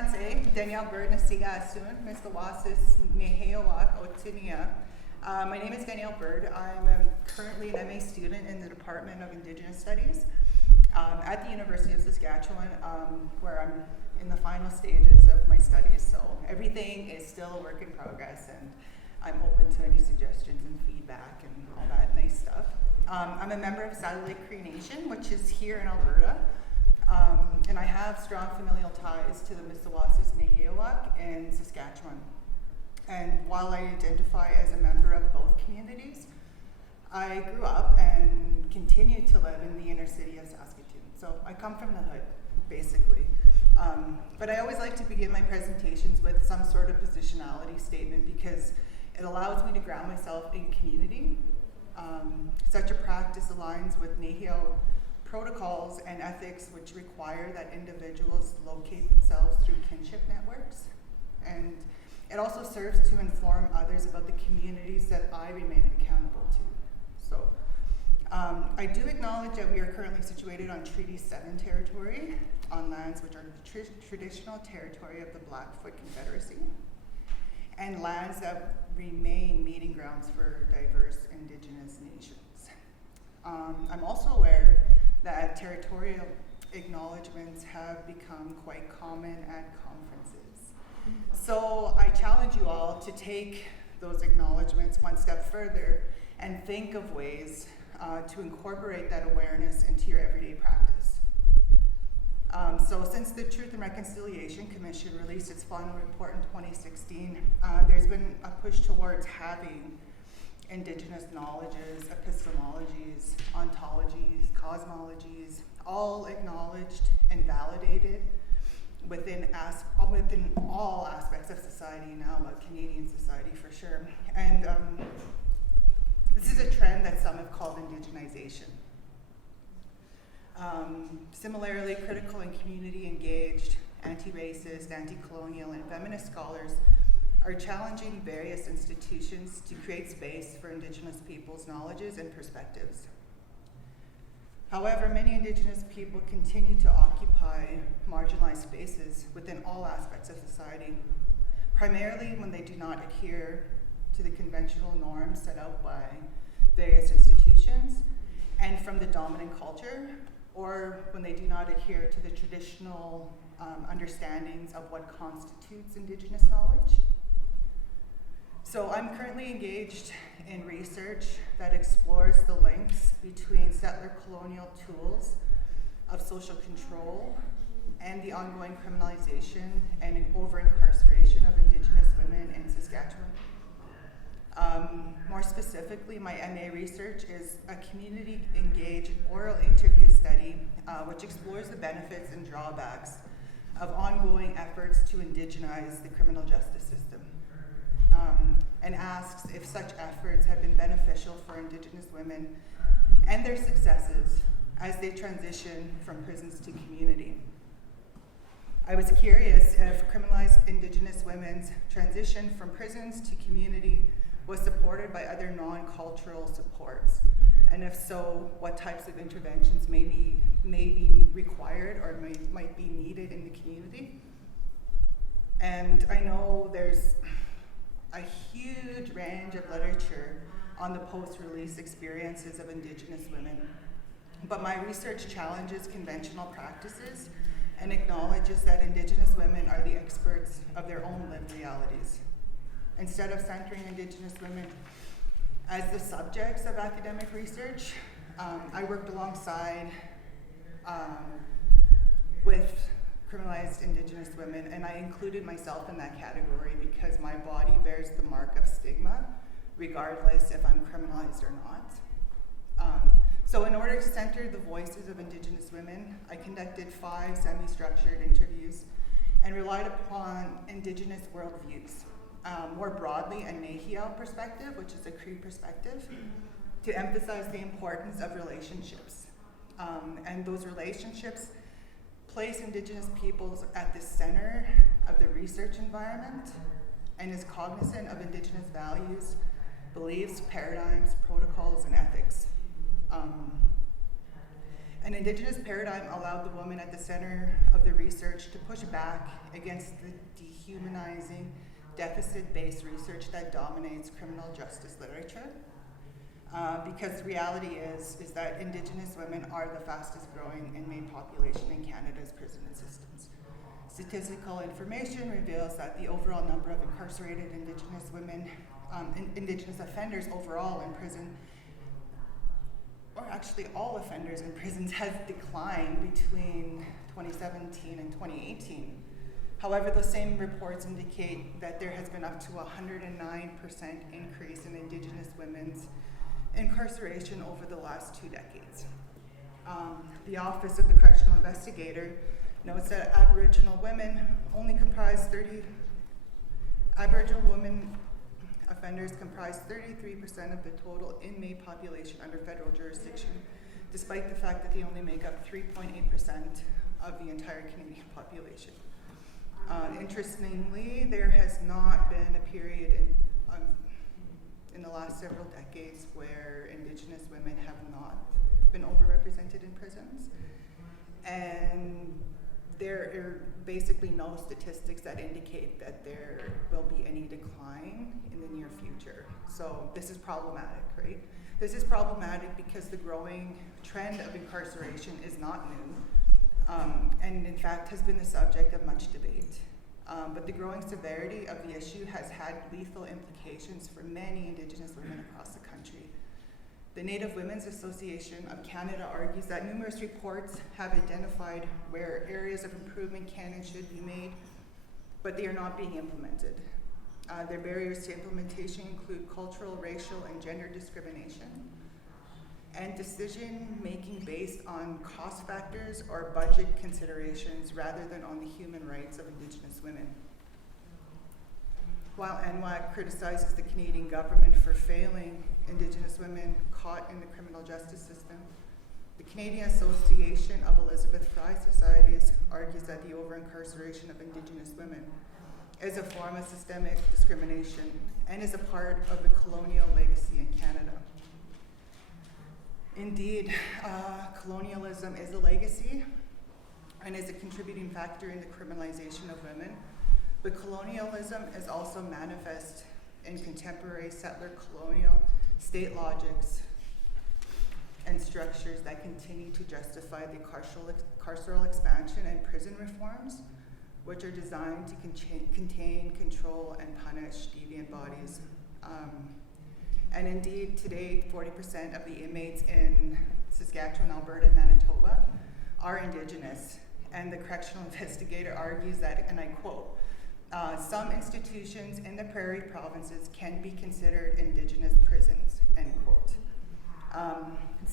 Nanse, Danielle Bird Nasiga Asun, Mr. Wasis Neheowak Otinia. My name is Danielle Bird. I'm currently an MA student in the Department of Indigenous Studies at the University of Saskatchewan, where I'm in the final stages of my studies. So everything is still a work in progress, and I'm open to any suggestions and feedback and all that nice stuff. I'm a member of Satellite Cree Nation, which is here in Alberta. And I have strong familial ties to the Missawasis Neheowak in Saskatchewan. And while I identify as a member of both communities, I grew up and continue to live in the inner city of Saskatoon. So I come from the hood, basically. But I always like to begin my presentations with some sort of positionality statement because it allows me to ground myself in community. Such a practice aligns with Neheo protocols and ethics which require that individuals locate themselves through kinship networks. And it also serves to inform others about the communities that I remain accountable to. So I do acknowledge that we are currently situated on Treaty 7 territory on lands which are the traditional territory of the Blackfoot Confederacy and lands that remain meeting grounds for diverse Indigenous nations. I'm also aware that territorial acknowledgements have become quite common at conferences. So I challenge you all to take those acknowledgements one step further and think of ways to incorporate that awareness into your everyday practice. So since the Truth and Reconciliation Commission released its final report in 2016, there's been a push towards having Indigenous knowledges, epistemologies, ontologies, cosmologies, all acknowledged and validated within all aspects of society now, but Canadian society for sure. And this is a trend that some have called indigenization. Similarly, critical and community engaged, anti-racist, anti-colonial, and feminist scholars are challenging various institutions to create space for Indigenous peoples' knowledges and perspectives. However, many Indigenous people continue to occupy marginalized spaces within all aspects of society, primarily when they do not adhere to the conventional norms set out by various institutions and from the dominant culture, or when they do not adhere to the traditional understandings of what constitutes Indigenous knowledge. So I'm currently engaged in research that explores the links between settler colonial tools of social control and the ongoing criminalization and over-incarceration of Indigenous women in Saskatchewan. More specifically, my MA research is a community-engaged oral interview study which explores the benefits and drawbacks of ongoing efforts to indigenize the criminal justice system. And asks if such efforts have been beneficial for Indigenous women and their successes as they transition from prisons to community. I was curious if criminalized Indigenous women's transition from prisons to community was supported by other non-cultural supports, and if so, what types of interventions may be required or might be needed in the community. And I know there's a huge range of literature on the post-release experiences of Indigenous women. But my research challenges conventional practices and acknowledges that Indigenous women are the experts of their own lived realities. Instead of centering Indigenous women as the subjects of academic research, I worked alongside with criminalized Indigenous women, and I included myself in that category because my body bears the mark of stigma, regardless if I'm criminalized or not. So in order to center the voices of Indigenous women, I conducted 5 semi-structured interviews and relied upon Indigenous worldviews, more broadly a Neheo perspective, which is a Cree perspective, to emphasize the importance of relationships. And those relationships place Indigenous peoples at the center of the research environment and is cognizant of Indigenous values, beliefs, paradigms, protocols, and ethics. An Indigenous paradigm allowed the woman at the center of the research to push back against the dehumanizing, deficit-based research that dominates criminal justice literature. Because reality is that Indigenous women are the fastest growing inmate population in Canada's prison systems. Statistical information reveals that the overall number of incarcerated Indigenous women, Indigenous offenders overall in prison, or actually all offenders in prisons, has declined between 2017 and 2018. However, those same reports indicate that there has been up to 109% increase in Indigenous women's incarceration over the last 2 decades. The Office of the Correctional Investigator notes that Aboriginal women offenders comprise 33% of the total inmate population under federal jurisdiction, despite the fact that they only make up 3.8% of the entire Canadian population. Interestingly, there has not been a period in the last several decades where Indigenous women have not been overrepresented in prisons. And there are basically no statistics that indicate that there will be any decline in the near future. So this is problematic, right? This is problematic because the growing trend of incarceration is not new, and in fact has been the subject of much debate. But the growing severity of the issue has had lethal implications for many Indigenous women across the country. The Native Women's Association of Canada argues that numerous reports have identified where areas of improvement can and should be made, but they are not being implemented. Their barriers to implementation include cultural, racial, and gender discrimination, and decision-making based on cost factors or budget considerations rather than on the human rights of Indigenous women. While NWAC criticizes the Canadian government for failing Indigenous women caught in the criminal justice system, the Canadian Association of Elizabeth Fry Societies argues that the over-incarceration of Indigenous women is a form of systemic discrimination and is a part of the colonial legacy in Canada. Indeed, colonialism is a legacy and is a contributing factor in the criminalization of women, but colonialism is also manifest in contemporary settler colonial state logics and structures that continue to justify the carceral expansion and prison reforms, which are designed to contain, control, and punish deviant bodies. And indeed, today, 40% of the inmates in Saskatchewan, Alberta, and Manitoba are Indigenous. And the correctional investigator argues that, and I quote, some institutions in the prairie provinces can be considered Indigenous prisons, end quote.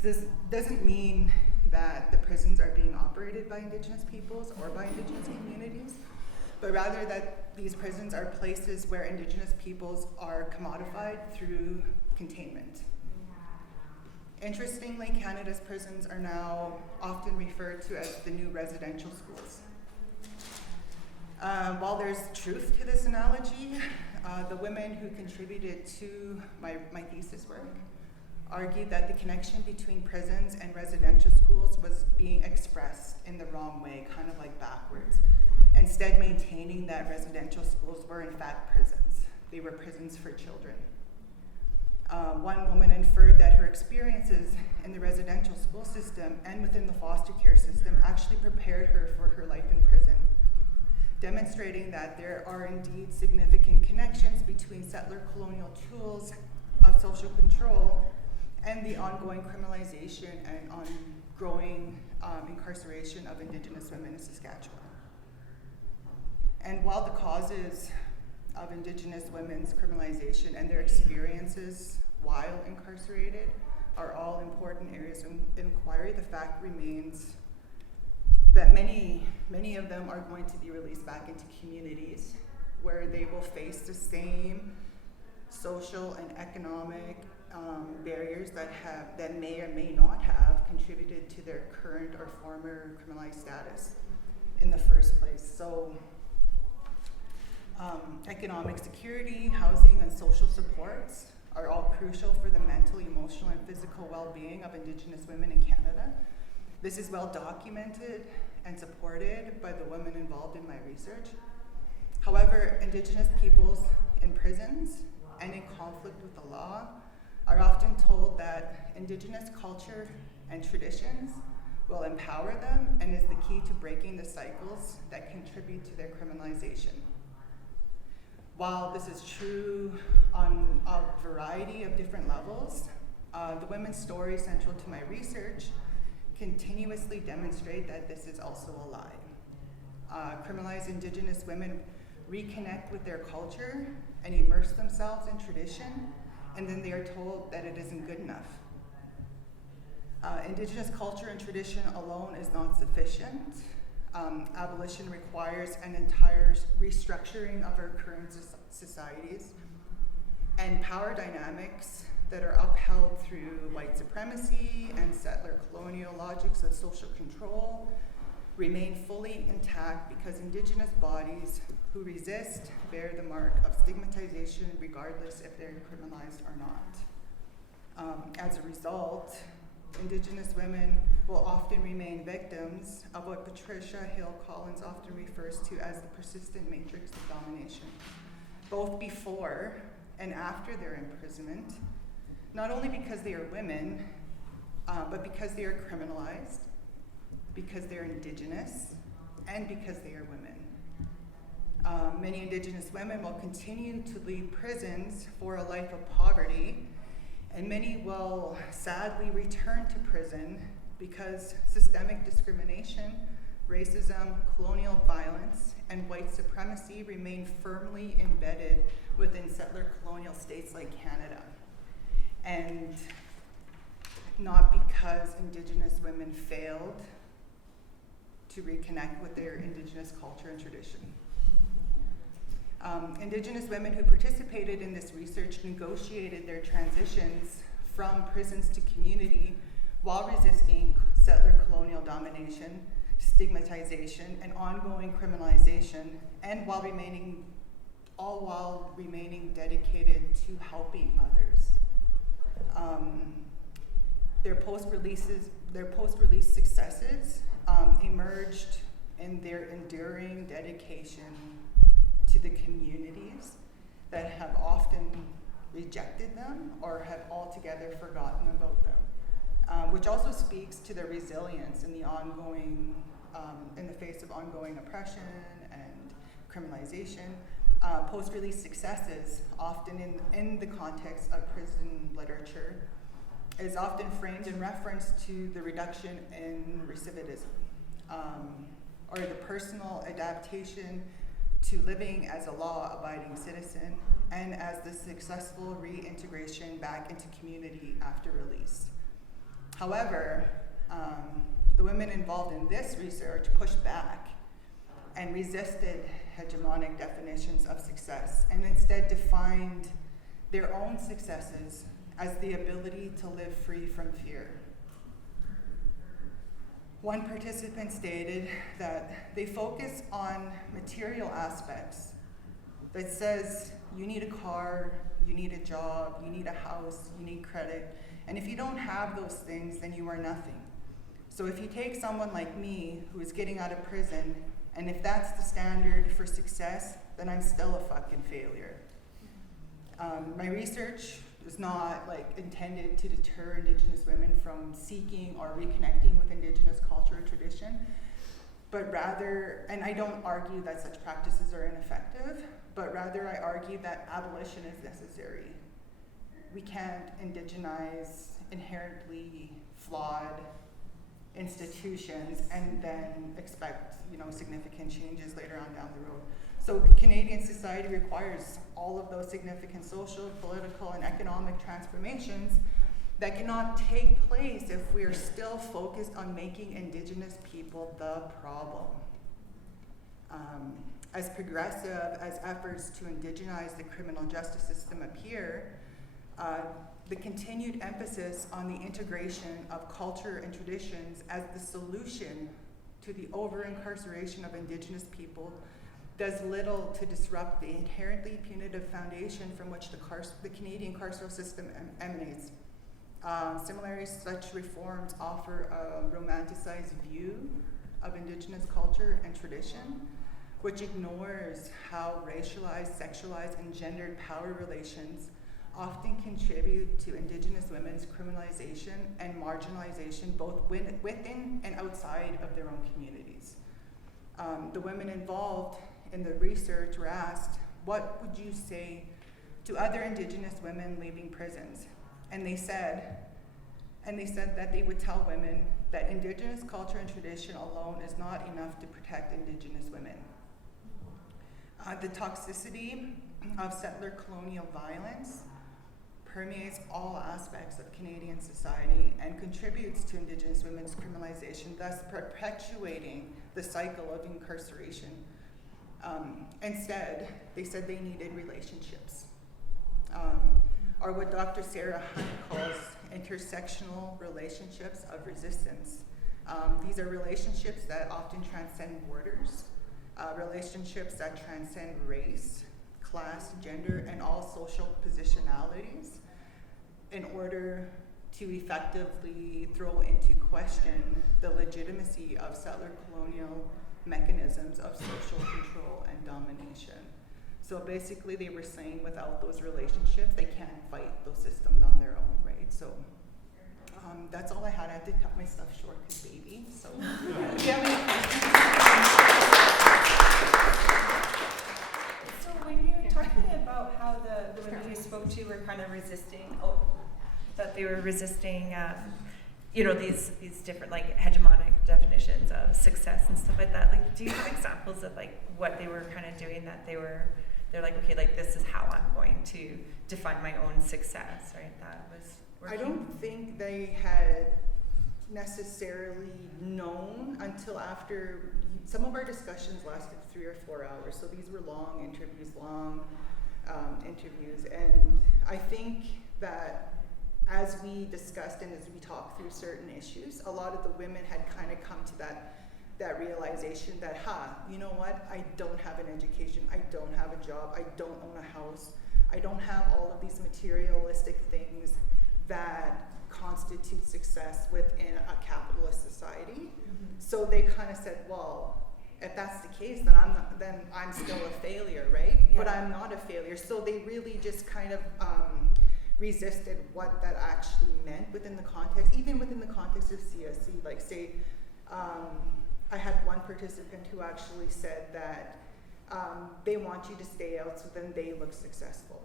This doesn't mean that the prisons are being operated by Indigenous peoples or by Indigenous communities, but rather that these prisons are places where Indigenous peoples are commodified through containment. Interestingly, Canada's prisons are now often referred to as the new residential schools. While there's truth to this analogy, the women who contributed to my thesis work argued that the connection between prisons and residential schools was being expressed in the wrong way, kind of like backwards. Instead, maintaining that residential schools were in fact prisons. They were prisons for children. One woman inferred that her experiences in the residential school system and within the foster care system actually prepared her for her life in prison, demonstrating that there are indeed significant connections between settler colonial tools of social control and the ongoing criminalization and ongoing incarceration of Indigenous women in Saskatchewan. And while the causes of Indigenous women's criminalization and their experiences while incarcerated are all important areas of inquiry, the fact remains that many of them are going to be released back into communities where they will face the same social and economic barriers that may or may not have contributed to their current or former criminalized status in the first place. So economic security, housing, and social supports are all crucial for the mental, emotional, and physical well-being of Indigenous women in Canada. This is well documented and supported by the women involved in my research. However, Indigenous peoples in prisons and in conflict with the law are often told that Indigenous culture and traditions will empower them and is the key to breaking the cycles that contribute to their criminalization. While this is true on a variety of different levels, the women's stories central to my research continuously demonstrate that this is also a lie. Criminalized Indigenous women reconnect with their culture and immerse themselves in tradition, and then they are told that it isn't good enough. Indigenous culture and tradition alone is not sufficient. Abolition requires an entire restructuring of our current societies and power dynamics that are upheld through white supremacy and settler colonial logics of social control remain fully intact because Indigenous bodies who resist bear the mark of stigmatization regardless if they're criminalized or not. As a result, Indigenous women will often remain victims of what Patricia Hill Collins often refers to as the persistent matrix of domination, both before and after their imprisonment, not only because they are women, but because they are criminalized, because they're Indigenous, and because they are women. Many Indigenous women will continue to leave prisons for a life of poverty, and many will sadly return to prison because systemic discrimination, racism, colonial violence, and white supremacy remain firmly embedded within settler colonial states like Canada. And not because Indigenous women failed to reconnect with their Indigenous culture and tradition. Indigenous women who participated in this research negotiated their transitions from prisons to community while resisting settler colonial domination, stigmatization, and ongoing criminalization, and while remaining dedicated to helping others. Their post-release successes emerged in their enduring dedication to the communities that have often rejected them or have altogether forgotten about them, which also speaks to their resilience in the face of ongoing oppression and criminalization. Post-release successes, often in the context of prison literature, is often framed in reference to the reduction in recidivism, or the personal adaptation to living as a law-abiding citizen and as the successful reintegration back into community after release. However, the women involved in this research pushed back and resisted hegemonic definitions of success and instead defined their own successes as the ability to live free from fear. One participant stated that they focus on material aspects that says you need a car, you need a job, you need a house, you need credit, and if you don't have those things, then you are nothing. So if you take someone like me who is getting out of prison, and if that's the standard for success, then I'm still a fucking failure. My research is not intended to deter Indigenous women from seeking or reconnecting with Indigenous culture and tradition, but rather, and I don't argue that such practices are ineffective, but rather I argue that abolition is necessary. We can't indigenize inherently flawed institutions and then expect, significant changes later on down the road. So Canadian society requires all of those significant social, political, and economic transformations that cannot take place if we are still focused on making Indigenous people the problem. As progressive as efforts to indigenize the criminal justice system appear, the continued emphasis on the integration of culture and traditions as the solution to the over-incarceration of Indigenous people does little to disrupt the inherently punitive foundation from which the Canadian carceral system emanates. Similarly, such reforms offer a romanticized view of Indigenous culture and tradition, which ignores how racialized, sexualized, and gendered power relations often contribute to Indigenous women's criminalization and marginalization both within and outside of their own communities. The women involved in the research were asked, what would you say to other Indigenous women leaving prisons? And they said that they would tell women that Indigenous culture and tradition alone is not enough to protect Indigenous women. The toxicity of settler colonial violence permeates all aspects of Canadian society and contributes to Indigenous women's criminalization, thus perpetuating the cycle of incarceration. Instead, they said they needed relationships, or what Dr. Sarah Hunt calls intersectional relationships of resistance. These are relationships that often transcend borders, relationships that transcend race, class, gender, and all social positionalities in order to effectively throw into question the legitimacy of settler colonial mechanisms of social control and domination. So basically they were saying without those relationships, they can't fight those systems on their own, right? So that's all I had. I had to cut my stuff short because baby. So do you have any questions? So when you were talking about how the women you spoke to were kind of resisting, that they were resisting, these different like hegemonic definitions of success and stuff like that. Like, do you have examples of like what they were kind of doing that they're like, okay, like this is how I'm going to define my own success, right? That was working. I don't think they had necessarily known until after some of our discussions lasted 3 or 4 hours. So these were long interviews, and I think that as we discussed and as we talked through certain issues, a lot of the women had kind of come to that realization that, you know what, I don't have an education, I don't have a job, I don't own a house, I don't have all of these materialistic things that constitute success within a capitalist society. Mm-hmm. So they kind of said, well, if that's the case, then I'm still a failure, right? Yeah. But I'm not a failure. So they really just kind of resisted what that actually meant within the context, even within the context of CSC. Like say, I had one participant who actually said that they want you to stay out so then they look successful,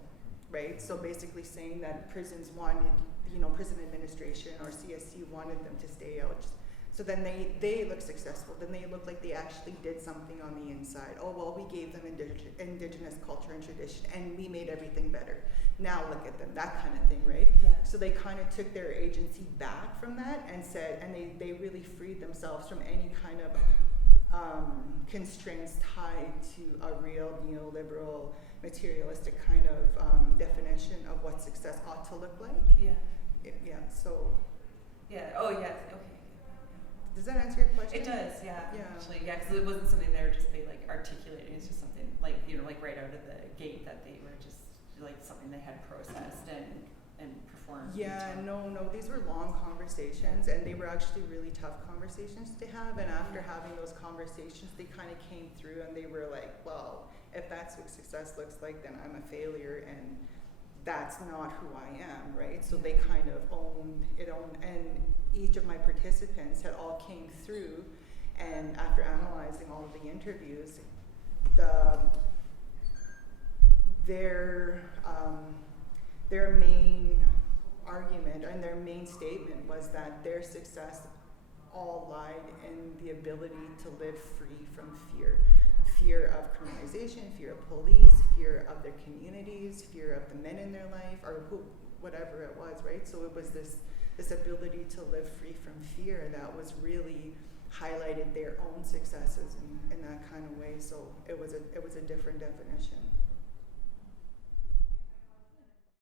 right? So basically saying that prisons wanted, prison administration or CSC wanted them to stay out. So then they look successful. Then they look like they actually did something on the inside. Oh, well, we gave them Indigenous culture and tradition and we made everything better. Now look at them, that kind of thing, right? Yeah. So they kind of took their agency back from that and said, and they really freed themselves from any kind of constraints tied to a real neoliberal, materialistic kind of definition of what success ought to look like. Yeah. So. Yeah. Oh, yeah. Okay. Does that answer your question? It does, yeah. Actually, yeah, because it wasn't something they were just articulating. It's just something like right out of the gate that they were just like something they had processed and performed. Yeah, no, these were long conversations, and they were actually really tough conversations to have. And after having those conversations, they kind of came through, and they were like, well, if that's what success looks like, then I'm a failure, and that's not who I am, right? So they kind of owned, and each of my participants had all came through, and after analyzing all of the interviews, their main argument and their main statement was that their success all lied in the ability to live free from fear of criminalization, fear of police, fear of their communities, fear of the men in their life, or whatever it was, right? So it was this ability to live free from fear that was really highlighted their own successes in that kind of way. So it was a different definition.